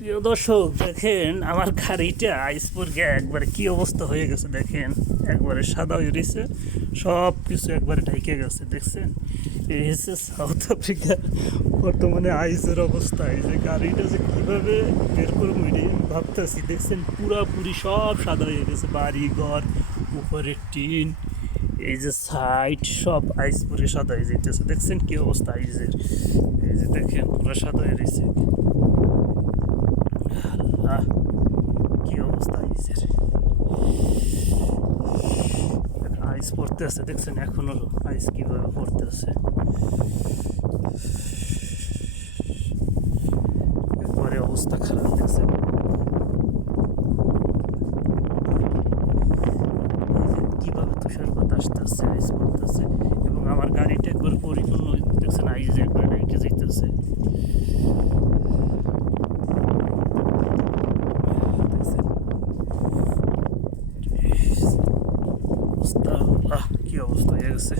প্রিয় দর্শক দেখেন আমার গাড়িটা আইসপুরকে একবারে কি অবস্থা হয়ে গেছে দেখেন, একবারে সাদা হয়ে রয়েছে, সব কিছু একবারে ঢেকে গেছে। দেখছেন এই হচ্ছে সাউথ আফ্রিকা বর্তমানে আইসের অবস্থা। এই যে গাড়িটা যে কীভাবে বের করবো এটাই আমি ভাবতেছি। দেখছেন পুরাপুরি সব সাদা হয়ে গেছে, বাড়ি ঘর উপরের টিন, এই যে সাইড সব আইস পুরে সাদা হয়ে যেতেছে। দেখছেন কি অবস্থা আইসের, এই যে দেখেন পুরো সাদা হয়ে রয়েছে। আল্লাহ, কি অবস্থা আইসের, আইস পড়তে আছে দেখছেন, এখনো আইস কিভাবে পড়তে আছে, একবারে অবস্থা খারাপ। দেখছেন কিভাবে তুষারপাত আসতেছে, আইস পড়তেছে, এবং আমার গাড়িটা একবার পরিপূর্ণ দেখছেন আইসে একবার রেখে যেতেছে। অবস্থা, কি অবস্থা হয়ে গেছে।